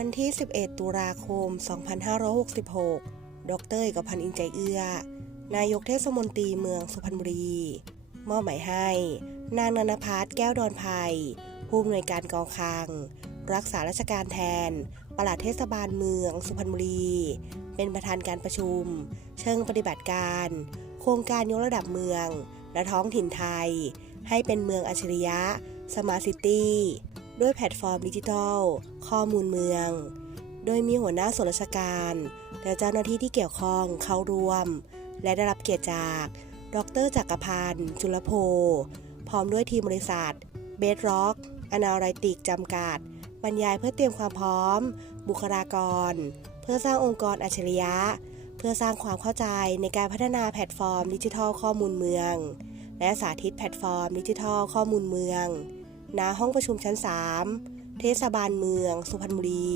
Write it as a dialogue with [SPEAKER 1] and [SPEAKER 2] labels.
[SPEAKER 1] วันที่ 11 ตุลาคม 2566 ดรเอกพันธ์อินใจเอื้อ นายกเทศมนตรีเมืองสุพรรณบุรี มอบหมายให้ นางนันพัฒน์แก้วดอนภัย ผู้อำนวยการกองคลัง รักษาราชการแทน ปลัดเทศบาลเมืองสุพรรณบุรี เป็นประธานการประชุม เชิงปฏิบัติการ โครงการยกระดับเมือง และท้องถิ่นไทย ให้เป็นเมืองอัจฉริยะ สมาร์ทซิตี้ ด้วยแพลตฟอร์มดิจิทัล ข้อมูลเมือง โดยมีหัวหน้าส่วนราชการ และเจ้าหน้าที่ที่เกี่ยวข้องเข้าร่วม และได้รับเกียรติจาก ดรจักรพันธ์จุลโพพร้อมด้วยทีมบริษัทเบสร็อกอนาลิติกจำกัด บรรยายเพื่อเตรียมความพร้อม บุคลากร เพื่อสร้างองค์กรอัจฉริยะ เพื่อสร้างความเข้าใจในการพัฒนาแพลตฟอร์มดิจิทัลข้อมูลเมือง และสาธิตแพลตฟอร์มดิจิทัลข้อมูลเมือง ณห้องประชุมชั้น 3 เทศบาลเมือง สุพรรณบุรี